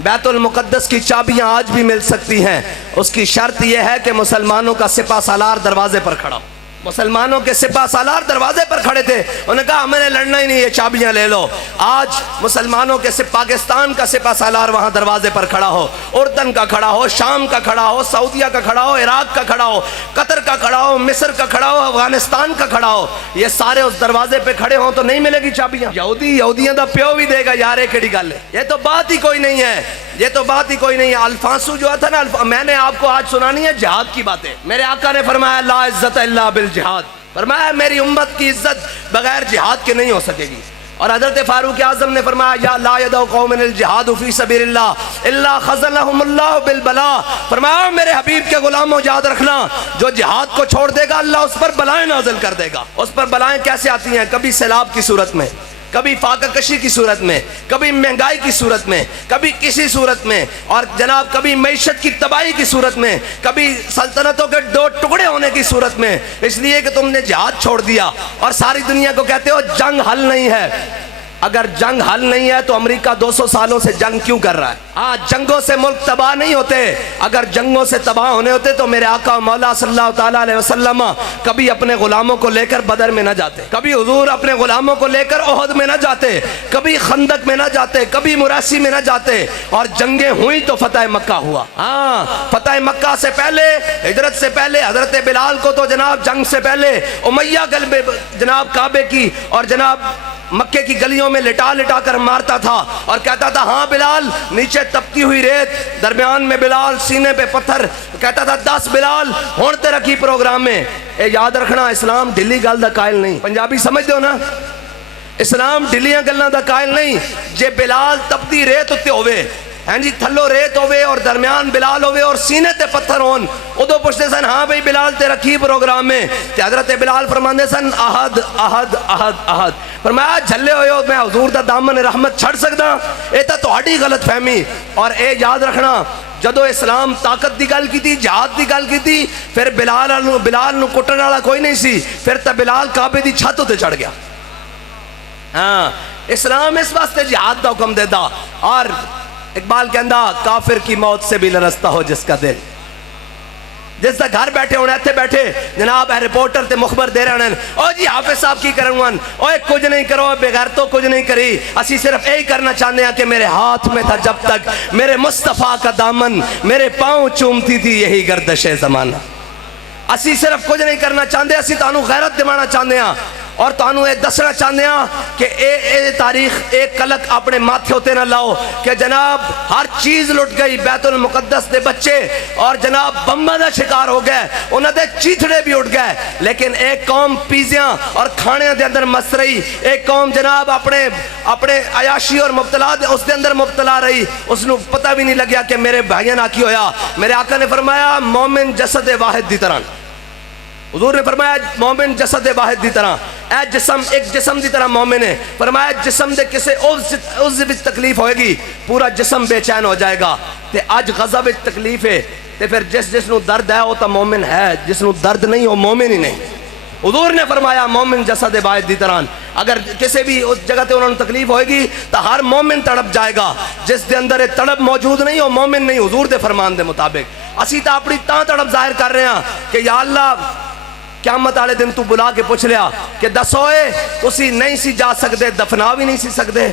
बैतुल मुक़द्दस की चाबियां आज भी मिल सकती हैं। उसकी शर्त यह है कि मुसलमानों का सिपा सालार दरवाजे पर खड़ा हो। मुसलमानों के सिपा सालार दरवाजे पर खड़े थे, उन्होंने कहा हमें लड़ना ही नहीं, ये चाबियां ले लो। आज मुसलमानों के पाकिस्तान का सिपा सालार वहां दरवाजे पर खड़ा हो, उर्दन का खड़ा हो, शाम का खड़ा हो, सऊदिया का खड़ा हो, इराक का खड़ा हो, कतर का खड़ा हो, मिस्र का खड़ा हो, अफगानिस्तान का खड़ा हो, ये सारे उस दरवाजे पे खड़े हो तो नहीं मिलेगी चाबियां। यहूदियों का प्यो भी देगा यार, केड़ी गल है, ये तो बात ही कोई नहीं है, ये तो बात ही कोई नहीं है। अल्फांसू जो था ना, मैंने आपको आज सुनानी है जिहाद की बातें। मेरे आका ने फरमाया ला इज्जत इल्ला बिल जिहाद, फरमाया मेरी उम्मत की इज्जत बगैर जिहाद के नहीं हो सकेगी। और हज़रत फारूक आज़म ने फरमाया या ला यदउ कौमन अल जिहाद फी सबीलिल्लाह इल्ला खज़लहुमुल्लाहु बिल बला, फरमाया मेरे हबीब के गुलामों याद रखना, जो जिहाद को छोड़ देगा अल्लाह उस पर बलाएं नाज़िल कर देगा। उस पर बलाएं कैसे आती हैं? कभी सैलाब की सूरत में, कभी फाका कशी की सूरत में, कभी महंगाई की सूरत में, कभी किसी सूरत में, और जनाब कभी मईशत की तबाही की सूरत में, कभी सल्तनतों के दो टुकड़े होने की सूरत में, इसलिए कि तुमने जिहाद छोड़ दिया और सारी दुनिया को कहते हो जंग हल नहीं है। अगर जंग हल नहीं है तो अमेरिका 200 सालों से जंग क्यों कर रहा है? हाँ, जंगों से मुल्क तबाह नहीं होते। अगर जंगों से तबाह होने होते तो मेरे आका मौला सल्लल्लाहु ताला अलैहि वसल्लम कभी अपने गुलामों को लेकर बदर में न जाते, कभी हुजूर अपने गुलामों को लेकर ओहद में न जाते, कभी खंदक में न जाते, कभी मुरासी में न जाते। और जंगें हुई तो फतह मक्का हुआ। हाँ, फतह मक्का से पहले, हिजरत से पहले हजरत बिलाल को तो जनाब जंग से पहले उमैया गलबे जनाब काबे की और जनाब मक्के की गलियों में लिटा लिटा कर मारता था और कहता था हाँ बिलाल, नीचे तपती हुई रेत, दरमियान में बिलाल, सीने पे पत्थर, कहता था 10 बिलाल हुण तेरा की प्रोग्राम में। ए याद रखना, इस्लाम ढिली गल दा कायल नहीं। पंजाबी समझते हो ना, इस्लाम ढिलियां गल्लां दा कायल नहीं। जे बिलाल तपती रेत उत्ते होवे, हाँ जी, थल्लो रेत होवे और दरमियान बिलाल होवे और सीने ते पत्थर होन, उदो पुछते सन हाँ भाई बिलाल तेरा की प्रोग्राम में? ते हजरत बिलाल फरमांदे सन अहद अहद अहद अहद। फरमाया झल्ले होए हो, मैं हुजूर दा दामन रहमत छड़ सकदा? ये तो तुहाडी गलत फहमी। और ए याद रखना, जदों इस्लाम ताकत की गल की, जिहाद की गल की, फिर बिलाल नूं कुटण वाला कोई नहीं सी, फिर तो बिलाल काबे दी छत उत्ते चढ़ गया। हाँ, इस्लाम इस वास्ते जिहाद दा हुक्म देता। और इकबाल कहंदा काफिर की मौत से भी लरसता हो जिसका दिल। जिसका घर बैठे होने इत्थे बैठे जनाब रिपोर्टर ते मुखबर दे रहे हैं, ओ जी हाफिज साहब की करन, ओए कुछ नहीं करो, बेगैर तो कुछ नहीं करी, असी सिर्फ यही करना चाहते हैं कि मेरे हाथ में था जब तक मेरे मुस्तफ़ा का दामन, मेरे पाँव चूमती थी यही गर्दशे ज़माना। असी सिर्फ कुछ नहीं करना चाहते, असी तुहानू गैरत दिवाना चाहते हैं और तुहानू ये दसना चाहते हैं कि ए तारीख एक कलक अपने माथे उते ना लाओ कि जनाब हर चीज़ लुट गई, बैतुल मुक़द्दस दे बच्चे और जनाब बम्बा का शिकार हो गए, उन्होंने चीथड़े भी उठ गए, लेकिन एक कौम पिज़्ज़ा और खाने के अंदर मस्त रही, एक कौम जनाब अपने अपने अयाशी और मुब्तला उसके अंदर मुब्तला रही, उसनू पता भी नहीं लग्या कि मेरे भाइयों ना की होया। मेरे आका ने फरमाया मोमिन जसद वाहिद की तरह, हुजूर ने फरमाया मोमिन जसद वाहिद की तरह, ए जिसम एक जिसम की तरह मोमिन है। फरमाया जिसम दे किसे उस विच तकलीफ होएगी पूरा जिसम बेचैन हो जाएगा। ते अज गज़ब विच तकलीफ है, ते फिर जिसनू दर्द है वो तो मोमिन है, जिसनू दर्द नहीं वो मोमिन ही नहीं। हुजूर ने फरमाया मोमिन जसद वाहिद की तरह, अगर किसी भी उस जगह पे उन्होंने तकलीफ होएगी तो हर मोमिन तड़प जाएगा। जिस दे अंदर तड़प मौजूद नहीं हो मोमिन नहीं। हुजूर दे फरमान दे मुताबिक असी तो अपनी तां तड़प जाहिर कर रहे हैं कि या अल्लाह क़यामत वाले दिन तू बुला के पूछ लिया कि दसोए तुसी नहीं सी जा सकते, दफना भी नहीं सी सकते,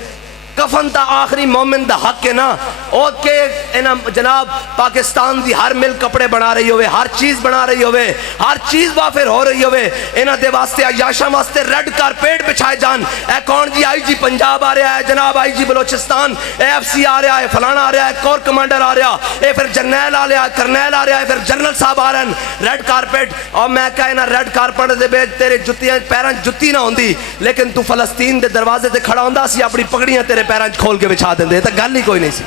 कफन ता आखिरी मोमिन दा हक है ना। ओके इना जनाब पाकिस्तान दी हर मिल कपड़े बना रही होवे, हर चीज़ बना रही होवे, हर चीज़ वाफिर हो रही होवे, इन्हां दे वास्ते अयाशा वास्ते रेड कारपेट बिछाए जान। ए कौन जी आई जी पंजाब आ रहा है, जनाब आई जी बलोचिस्तान, AFC आ रहा है, फलाना आ रहा है, कोर कमांडर आ रहा है, फिर जरनैल आ रहा है, करनैल आ रहा है, फिर जनरल साहब आ रहे हैं, रेड कारपेट। और मैं कह ना रेड कारपेट दे बेच तेरे जुत्तियां पैरां जुत्ती ना होंदी, लेकिन तू फलस्तीन दे दरवाजे ते खड़ा होंदा सी अपनी पगड़ियां तेरे पैरां खोल के बिछा देंदे, तो गल ही कोई नहीं सी।